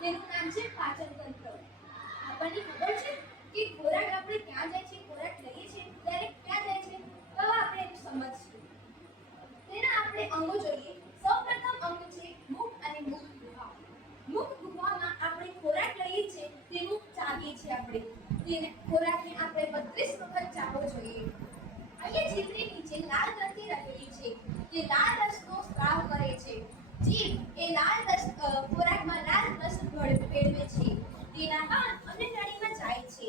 તેનું નામ છે પાચન તંત્ર. આપણને ખબર છે કે ખોરાક આપણે ક્યાં જાય છે, ખોરાક લઈએ છીએ ત્યારે ક્યાં જાય છે, તો આપણે એનું સમજીશું. તેના આપણે અંગો જોઈએ. સૌપ્રથમ અંગ છે મુખ અને મુખ ગુહા. મુખ ગુહામાં આપણે ખોરાક લઈએ છીએ તે મુખ ચાવીએ છીએ આપણે. તેને ખોરાકને આપણે 32 વખત ચાવવો જોઈએ. અહીંયા જીભની નીચે લાલ ગ્રંથિ રહેલી છે. તે લાલ રસનો સ્ત્રાવ કરે છે. જીભ એ લાલ રસ ખોરાકમાં લાલ રસ ભેળવે છે. તેના બાદ અન્નનળીમાં જાય છે.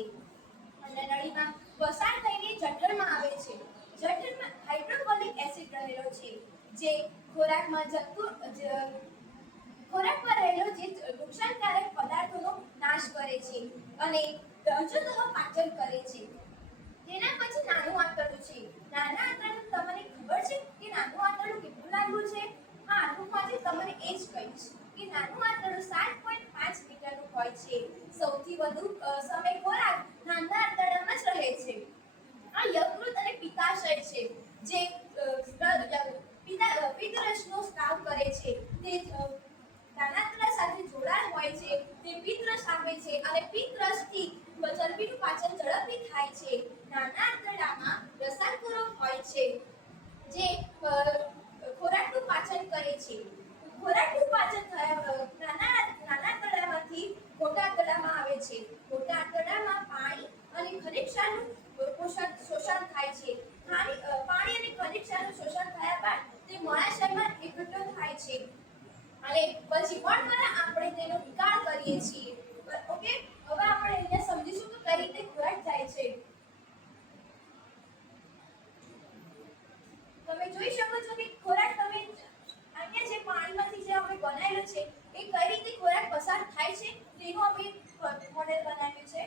અન્નનળીમાં પસાર થઈને જઠરમાં આવે છે. જઠરમાં હાઇડ્રોક્લોરિક એસિડ રહેલો છે જે ખોરાકમાં ખોરાકમાં રહેલો જે નુકસાનકારક પદાર્થોનો નાશ કરે છે અને અંશતઃ પાચન કરે છે. તેના પછી નાનું આંતરડું છે. નાના આંતરડું તમને ખબર છે કે નાનું આંતરડું કેટલું લાંબુ છે? હા, ટૂંકમાંથી તમને એ જ કહીશ કે નાનું આંતરડું 7.5 મીટરનું હોય છે. સૌથી વધુ સમય ખોરાક નાના આંતરડામાં જ રહે છે. આ યકૃત અને પિત્તાશય છે જે પિત્તરસનો સ્ત્રાવ કરે છે. તે નાના આંતરડા સાથે જોડાણ હોય છે. તે પિત્તરસ આપે છે અને પિત્તરસથી ચરબીનું પાચન ઝડપથી થાય છે. નાના આંતરડામાં રસાયણકુરો હોય છે જે ખોરાકનું પાચન કરે છે. ખોરાકનું પાચન નાના આંતરડામાંથી મોટા આંતરડામાં આવે છે. મોટા આંતરડામાં પાણી અને ખનિજ ક્ષારનું શોષણ થાય છે. પાણી અને ખનિજ ક્ષારનું શોષણ થયા બાદ તે મોળાશયમાં એકઠો થાય છે અને પછી પણ દ્વારા આપણે તેનો નિકાલ કરીએ છીએ. ઓકે, હવે આપણે અહીંયા સમજીશું કે કઈ રીતે ખોરાક જાય છે. તમે જોઈ શકો છો કે ખોરાક તમે અહીંયા જે પાણીમાંથી જે આપણે બનાવેલું છે એ કઈ રીતે ખોરાક પસાર થાય છે તેનું અમે મોડેલ બનાવ્યું છે.